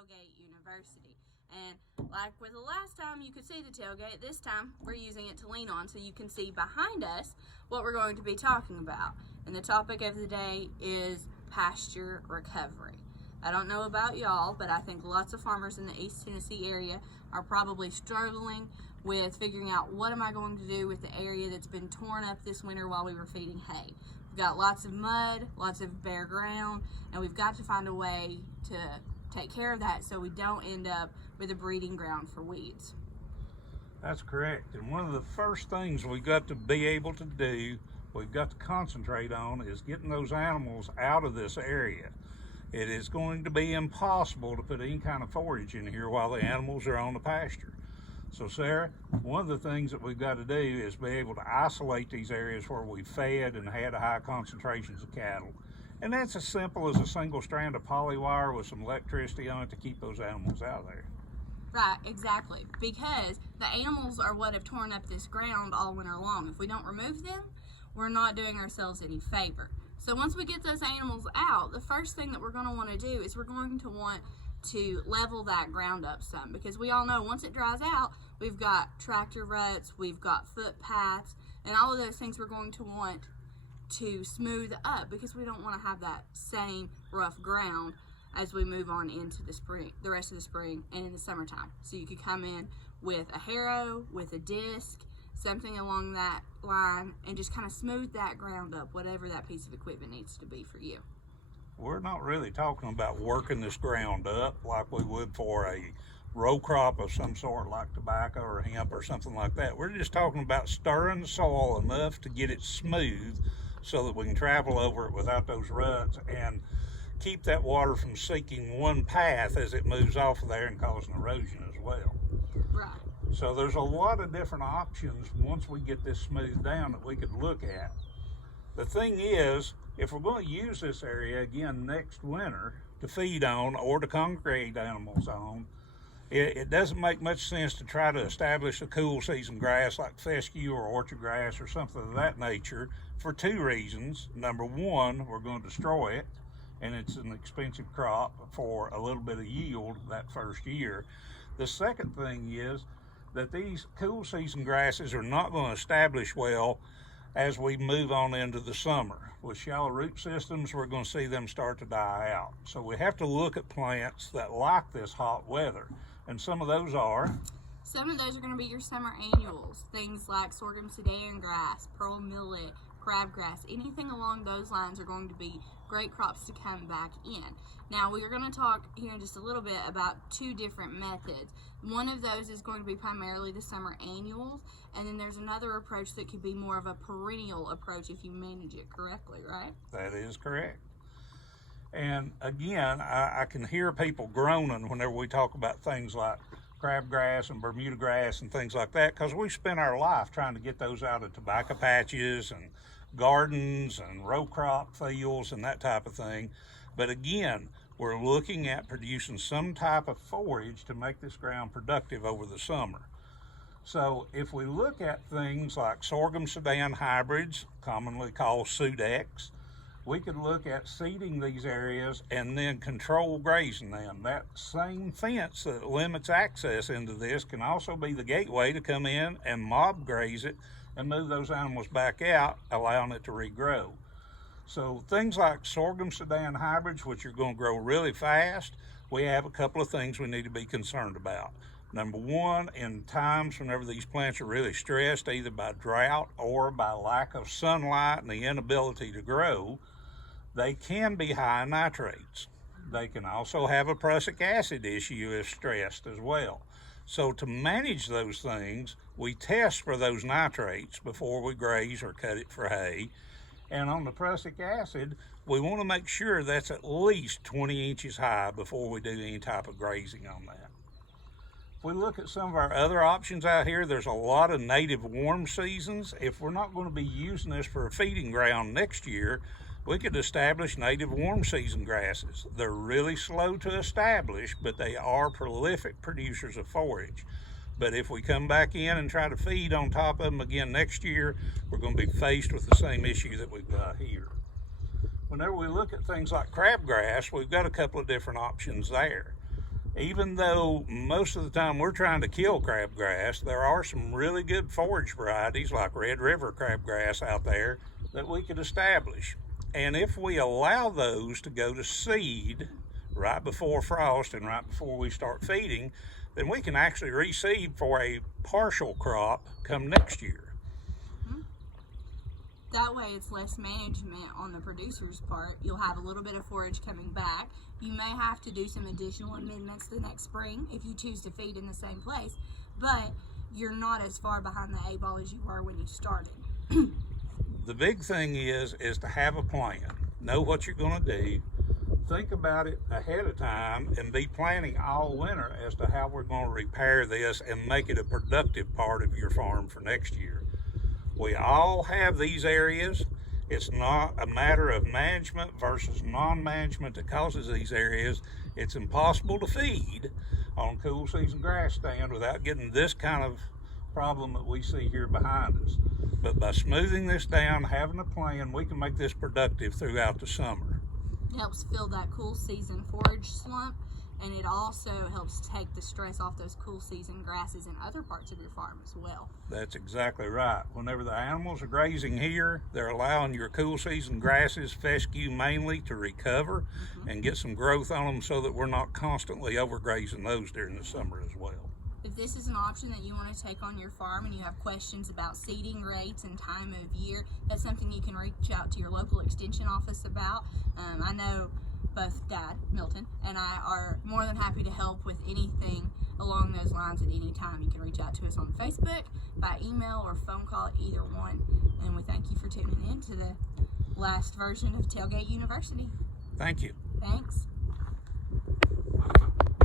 Tailgate University. And like with the last time you could see the tailgate, this time we're using it to lean on so you can see behind us what we're going to be talking about. And the topic of the day is pasture recovery. I don't know about y'all, but I think lots of farmers in the East Tennessee area are probably struggling with figuring out what am I going to do with the area that's been torn up this winter while we were feeding hay. We've got lots of mud, lots of bare ground, and we've got to find a way to take care of that so we don't end up with a breeding ground for weeds. That's correct. And one of the first things we've got to be able to do, we've got to concentrate on, is getting those animals out of this area. It is going to be impossible to put any kind of forage in here while the animals are on the pasture. So Sarah, one of the things that we've got to do is be able to isolate these areas where we fed and had high concentrations of cattle. And that's as simple as a single strand of polywire with some electricity on it to keep those animals out of there. Right, exactly. Because the animals are what have torn up this ground all winter long. If we don't remove them, we're not doing ourselves any favor. So once we get those animals out, the first thing that we're going to want to do is we're going to want to level that ground up some, because we all know once it dries out, we've got tractor ruts, we've got footpaths, and all of those things we're going to want to smooth up because we don't want to have that same rough ground as we move on into the spring, the rest of the spring and in the summertime. So you could come in with a harrow, with a disc, something along that line, and just kind of smooth that ground up, whatever that piece of equipment needs to be for you. We're not really talking about working this ground up like we would for a row crop of some sort, like tobacco or hemp or something like that. We're just talking about stirring the soil enough to get it smooth so that we can travel over it without those ruts and keep that water from seeking one path as it moves off of there and causing erosion as well. Right. So there's a lot of different options once we get this smoothed down that we could look at. The thing is, if we're going to use this area again next winter to feed on or to congregate animals on, it doesn't make much sense to try to establish a cool season grass like fescue or orchard grass or something of that nature for two reasons. Number one, we're going to destroy it, and it's an expensive crop for a little bit of yield that first year. The second thing is that these cool season grasses are not going to establish well as we move on into the summer. With shallow root systems, we're going to see them start to die out. So we have to look at plants that like this hot weather. And some of those are? Some of those are going to be your summer annuals, things like sorghum Sudan grass, pearl millet, crabgrass, anything along those lines are going to be great crops to come back in. Now we are going to talk here in just a little bit about two different methods. One of those is going to be primarily the summer annuals, and then there's another approach that could be more of a perennial approach if you manage it correctly, right? That is correct. And again, I can hear people groaning whenever we talk about things like crabgrass and Bermuda grass and things like that, because we spent our life trying to get those out of tobacco patches and gardens and row crop fields and that type of thing. But again, we're looking at producing some type of forage to make this ground productive over the summer. So if we look at things like sorghum Sudan hybrids, commonly called Sudex, we could look at seeding these areas and then control grazing them. That same fence that limits access into this can also be the gateway to come in and mob graze it and move those animals back out, allowing it to regrow. So things like sorghum Sudan hybrids, which are going to grow really fast, we have a couple of things we need to be concerned about. Number one, in times whenever these plants are really stressed, either by drought or by lack of sunlight and the inability to grow, they can be high in nitrates. They can also have a prussic acid issue if stressed as well. So to manage those things, we test for those nitrates before we graze or cut it for hay. And on the prussic acid, we want to make sure that's at least 20 inches high before we do any type of grazing on that. If we look at some of our other options out here, there's a lot of native warm seasons. If we're not going to be using this for a feeding ground next year, we could establish native warm season grasses. They're really slow to establish, but they are prolific producers of forage. But if we come back in and try to feed on top of them again next year, we're going to be faced with the same issue that we've got here. Whenever we look at things like crabgrass, we've got a couple of different options there. Even though most of the time we're trying to kill crabgrass, there are some really good forage varieties like Red River crabgrass out there that we could establish. And if we allow those to go to seed right before frost and right before we start feeding, then we can actually reseed for a partial crop come next year. That way it's less management on the producer's part. You'll have a little bit of forage coming back. You may have to do some additional amendments the next spring if you choose to feed in the same place, but you're not as far behind the eight ball as you were when you started. The big thing is to have a plan. Know what you're going to do. Think about it ahead of time and be planning all winter as to how we're going to repair this and make it a productive part of your farm for next year. We all have these areas. It's not a matter of management versus non-management that causes these areas. It's impossible to feed on cool season grass stand without getting this kind of problem that we see here behind us. But by smoothing this down, having a plan, we can make this productive throughout the summer. It helps fill that cool season forage slump, and it also helps take the stress off those cool season grasses in other parts of your farm as well. That's exactly right. Whenever the animals are grazing here, they're allowing your cool season grasses, fescue mainly, to recover and get some growth on them so that we're not constantly overgrazing those during the summer as well. If this is an option that you want to take on your farm and you have questions about seeding rates and time of year, that's something you can reach out to your local extension office about. I know both Dad, Milton, and I are more than happy to help with anything along those lines at any time. You can reach out to us on Facebook, by email, or phone call, either one. And we thank you for tuning in to the last version of Tailgate University. Thank you. Thanks.